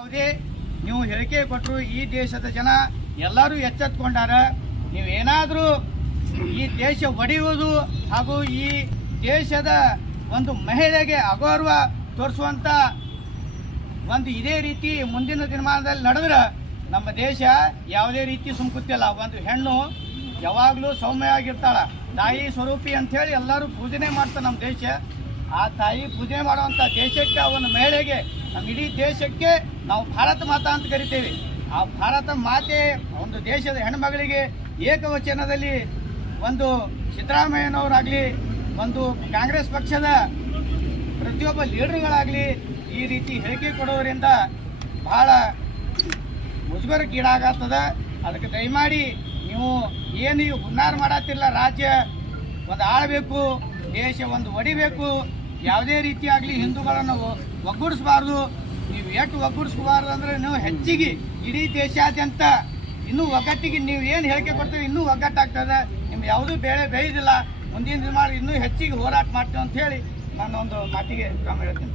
ಯಾವುದೇ ನೀವು ಹೇಳಿಕೆ ಕೊಟ್ಟರು ಈ ದೇಶದ ಜನ ಎಲ್ಲರೂ ಎಚ್ಚೆತ್ಕೊಂಡಾರ. ನೀವು ಏನಾದರೂ ಈ ದೇಶ ಒಡೆಯುವುದು ಹಾಗೂ ಈ ದೇಶದ ಒಂದು ಮಹಿಳೆಗೆ ಅಗೌರವ ತೋರಿಸುವಂಥ ಒಂದು ಇದೇ ರೀತಿ ಮುಂದಿನ ದಿನಮಾನದಲ್ಲಿ ನಡೆದ್ರೆ ನಮ್ಮ ದೇಶ ಯಾವುದೇ ರೀತಿ ಸುಮ್ಕುತ್ತಿಲ್ಲ. ಒಂದು ಹೆಣ್ಣು ಯಾವಾಗಲೂ ಸೌಮ್ಯವಾಗಿರ್ತಾಳೆ ತಾಯಿ ಸ್ವರೂಪಿ ಅಂಥೇಳಿ ಎಲ್ಲರೂ ಪೂಜನೆ ಮಾಡ್ತಾರೆ ನಮ್ಮ ದೇಶ. ಆ ತಾಯಿ ಪೂಜೆ ಮಾಡುವಂಥ ದೇಶಕ್ಕೆ, ಅವನ ಮಹಿಳೆಗೆ, ನಮ್ಮ ಇಡೀ ದೇಶಕ್ಕೆ ನಾವು ಭಾರತ ಮಾತಾ ಅಂತ ಕರಿತೇವೆ. ಆ ಭಾರತ ಮಾತೆ ಒಂದು ದೇಶದ ಹೆಣ್ಮಗಳಿಗೆ ಏಕವಚನದಲ್ಲಿ ಒಂದು ಸಿದ್ದರಾಮಯ್ಯನವರಾಗಲಿ, ಒಂದು ಕಾಂಗ್ರೆಸ್ ಪಕ್ಷದ ಪ್ರತಿಯೊಬ್ಬ ಲೀಡರ್ಗಳಾಗಲಿ ಈ ರೀತಿ ಹೇಳಿಕೆ ಕೊಡೋದ್ರಿಂದ ಬಹಳ ಮುಜುಗರಕ್ಕೀಡಾಗತ್ತದ ಅದಕ್ಕೆ ದಯಮಾಡಿ ನೀವು ಏನು ಹುನ್ನಾರ ಮಾಡತ್ತಿಲ್ಲ ರಾಜ್ಯ ಒಂದು ಆಳಬೇಕು, ದೇಶ ಒಂದು ಒಡಿಬೇಕು. ಯಾವುದೇ ರೀತಿಯಾಗಲಿ ಹಿಂದೂಗಳನ್ನು ಒಗ್ಗೂಡಿಸಬಾರ್ದು. ನೀವು ಎಷ್ಟು ಒಗ್ಗೂಡಿಸಬಾರ್ದು ಅಂದರೆ ನೀವು ಹೆಚ್ಚಿಗೆ ಇಡೀ ದೇಶಾದ್ಯಂತ ಇನ್ನೂ ಒಗ್ಗಟ್ಟಿಗೆ ನೀವು ಏನು ಹೇಳಿಕೆ ಕೊಡ್ತೀವಿ ಇನ್ನೂ ಒಗ್ಗಟ್ಟಾಗ್ತದೆ. ನಿಮ್ಗೆ ಯಾವುದೂ ಬೇಳೆ ಬೇಯೋದಿಲ್ಲ. ಮುಂದಿನ ದಿನ ಇನ್ನೂ ಹೆಚ್ಚಿಗೆ ಹೋರಾಟ ಮಾಡ್ತೇವೆ ಅಂತ ಹೇಳಿ ನಾನು ಒಂದು ಮಾತಿಗೆ ಕ್ರಮ ಹೇಳ್ತೀನಿ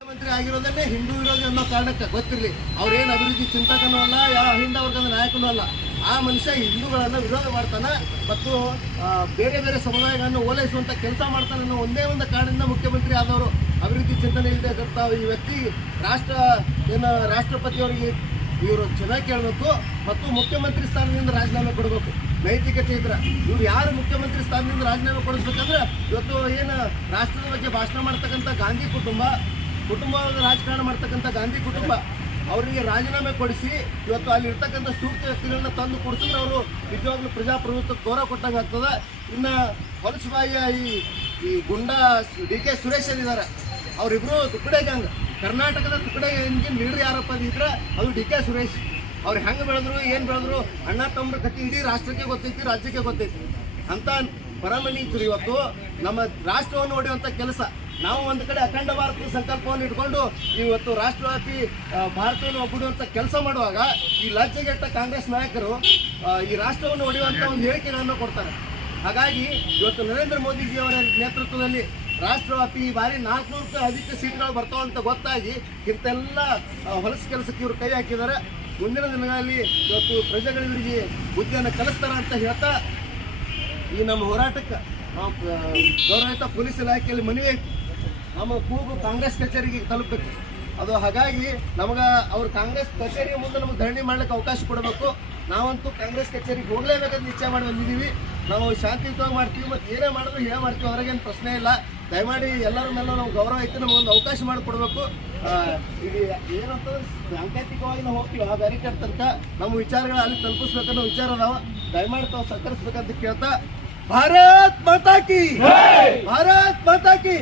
ಮುಖ್ಯಮಂತ್ರಿ ಆಗಿರೋದನ್ನೇ ಹಿಂದೂ ಇರೋದು ಅನ್ನೋ ಕಾರಣಕ್ಕೆ ಗೊತ್ತಿರಲಿ. ಅವ್ರೇನು ಅಭಿವೃದ್ಧಿ ಚಿಂತಕನೂ ಅಲ್ಲ ಯಾವ ಹಿಂದ ವರ್ಗದ ನಾಯಕನೂ ಅಲ್ಲ. ಆ ಮನುಷ್ಯ ಹಿಂದೂಗಳನ್ನು ವಿರೋಧ ಮಾಡ್ತಾನೆ ಮತ್ತು ಬೇರೆ ಬೇರೆ ಸಮುದಾಯಗಳನ್ನು ಓಲೈಸುವಂತ ಕೆಲಸ ಮಾಡ್ತಾನೆ ಅನ್ನೋ ಒಂದೇ ಒಂದು ಕಾರಣದಿಂದ ಮುಖ್ಯಮಂತ್ರಿ ಆದವರು. ಅಭಿವೃದ್ಧಿ ಚಿಂತನೆ ಇಲ್ಲದೆ ಇದ್ದಂಥ ಈ ವ್ಯಕ್ತಿ ರಾಷ್ಟ್ರ, ಏನು ರಾಷ್ಟ್ರಪತಿಯವರಿಗೆ ಇವರು ಚೆನ್ನಾಗಿ ಕೇಳಬೇಕು ಮತ್ತು ಮುಖ್ಯಮಂತ್ರಿ ಸ್ಥಾನದಿಂದ ರಾಜೀನಾಮೆ ಕೊಡಬೇಕು. ನೈತಿಕತೆ ಇದ್ರೆ ಇವ್ರು ಯಾರು ಮುಖ್ಯಮಂತ್ರಿ ಸ್ಥಾನದಿಂದ ರಾಜೀನಾಮೆ ಕೊಡಿಸ್ಬೇಕಂದ್ರೆ ಇವತ್ತು ಏನು ರಾಷ್ಟ್ರದ ಬಗ್ಗೆ ಭಾಷಣ ಮಾಡ್ತಕ್ಕಂಥ ಗಾಂಧಿ ಕುಟುಂಬ ಕುಟುಂಬ ರಾಜಕಾರಣ ಮಾಡ್ತಕ್ಕಂಥ ಗಾಂಧಿ ಕುಟುಂಬ. ಅವರಿಗೆ ರಾಜೀನಾಮೆ ಕೊಡಿಸಿ ಇವತ್ತು ಅಲ್ಲಿ ಇರ್ತಕ್ಕಂಥ ಸೂಕ್ತ ವ್ಯಕ್ತಿಗಳನ್ನ ತಂದು ಕೊಡಿಸಿದ್ರೆ ಅವರು ನಿಜವಾಗ್ಲೂ ಪ್ರಜಾಪ್ರಭುತ್ವ ಗೌರವ ಕೊಟ್ಟಂಗೆ ಆಗ್ತದೆ. ಇನ್ನು ಹೊಲಸಬಾಯಿಯ ಈ ಈ ಗುಂಡಾ ಡಿ ಕೆ ಸುರೇಶ್ ಇದ್ದಾರೆ ಅವರಿಬ್ರು ತುಕಡೆ ಗ್ಯಾಂಗ್ ಕರ್ನಾಟಕದ ತುಕಡೆ ಗ್ಯಾಂಗಿನ ಲೀಡರ್ ಯಾರಪ್ಪ ಅಂದಿದ್ರೆ ಅದು ಡಿ ಕೆ ಸುರೇಶ್. ಅವ್ರು ಹೆಂಗೆ ಬೆಳೆದ್ರು, ಏನು ಬೆಳೆದ್ರು, ಅಣ್ಣ ತಮ್ಮ ಕಟ್ಟಿ ಇಡೀ ರಾಷ್ಟ್ರಕ್ಕೆ ಗೊತ್ತೈತಿ, ರಾಜ್ಯಕ್ಕೆ ಗೊತ್ತೈತಿ. ಅಂತ ಪರಮನೀಚರು ಇವತ್ತು, ನಮ್ಮ ರಾಷ್ಟ್ರವನ್ನು ಹೊಡೆಯುವಂಥ ಕೆಲಸ. ನಾವು ಒಂದು ಕಡೆ ಅಖಂಡ ಭಾರತದ ಸಂಕಲ್ಪವನ್ನು ಇಟ್ಕೊಂಡು ಇವತ್ತು ರಾಷ್ಟ್ರವ್ಯಾಪಿ ಭಾರತವನ್ನು ಒಗ್ಗೂಡುವಂಥ ಕೆಲಸ ಮಾಡುವಾಗ ಈ ಲಜ್ಜೆಗೆಟ್ಟ ಕಾಂಗ್ರೆಸ್ ನಾಯಕರು ಈ ರಾಷ್ಟ್ರವನ್ನು ಒಡೆಯುವಂತ ಒಂದು ಹೇಳಿಕೆಗಳನ್ನು ಕೊಡ್ತಾರೆ ಹಾಗಾಗಿ ಇವತ್ತು ನರೇಂದ್ರ ಮೋದಿಜಿಯವರ ನೇತೃತ್ವದಲ್ಲಿ ರಾಷ್ಟ್ರವ್ಯಾಪಿ ಈ ಬಾರಿ ನಾಲ್ಕುನೂರಕ್ಕೂ ಅಧಿಕ ಸೀಟ್ಗಳು ಬರ್ತಾವ ಅಂತ ಗೊತ್ತಾಗಿ ಇಂಥೆಲ್ಲ ಹೊಲಸು ಕೆಲಸಕ್ಕೆ ಇವರು ಕೈ ಹಾಕಿದ್ದಾರೆ ಮುಂದಿನ ದಿನಗಳಲ್ಲಿ ಇವತ್ತು ಪ್ರಜೆಗಳಿಗೆ ಬುದ್ಧಿಯನ್ನು ಕಲಿಸ್ತಾರ ಅಂತ ಹೇಳ್ತಾ ಈ ನಮ್ಮ ಹೋರಾಟಕ್ಕೆ ನಾವು ಗೌರವಿತ ಪೊಲೀಸ್ ಇಲಾಖೆಯಲ್ಲಿ ಮನವಿ ಐತಿ. ನಮ್ಮ ಕೂಗು ಕಾಂಗ್ರೆಸ್ ಕಚೇರಿಗೆ ತಲುಪಬೇಕು. ಅದು ಹಾಗಾಗಿ ನಮಗೆ ಅವ್ರು ಕಾಂಗ್ರೆಸ್ ಕಚೇರಿ ಮುಂದೆ ನಮಗೆ ಧರಣಿ ಮಾಡ್ಲಿಕ್ಕೆ ಅವಕಾಶ ಕೊಡಬೇಕು. ನಾವಂತೂ ಕಾಂಗ್ರೆಸ್ ಕಚೇರಿಗೆ ಹೋಗ್ಲೇಬೇಕಂತ ನಿಶ್ಚಯ ಮಾಡಿ ಬಂದಿದ್ದೀವಿ. ನಾವು ಶಾಂತಿಯುತವಾಗಿ ಮಾಡ್ತೀವಿ ಮತ್ತು ಏನೇ ಮಾಡಿದ್ರು ಹೇಗೆ ಮಾಡ್ತೀವಿ ಹೊರಗೇನು ಪ್ರಶ್ನೆ ಇಲ್ಲ. ದಯಮಾಡಿ ಎಲ್ಲರ ಮೇಲೂ ನಾವು ಗೌರವ ಐತಿ ನಮಗೊಂದು ಅವಕಾಶ ಮಾಡಿಕೊಡ್ಬೇಕು. ಈಗ ಇದು ಏನಂತ ಸಾಂಕೇತಿಕವಾಗಿ ನಾವು ಹೋಗ್ತೀವಿ ಆ ಬ್ಯಾರಿಕೇಡ್ ತನಕ. ನಮ್ಮ ವಿಚಾರಗಳು ಅಲ್ಲಿ ತಲುಪಿಸ್ಬೇಕನ್ನೋ ವಿಚಾರ ನಾವು ದಯಮಾಡಿ ತಾವು ಸಹಕರಿಸ್ಬೇಕಂತ ಕೇಳ್ತಾ. ಭಾರತ್ ಮಾತಾಕಿ ಭಾರತ್ ಮಾತಾ ಕಿ!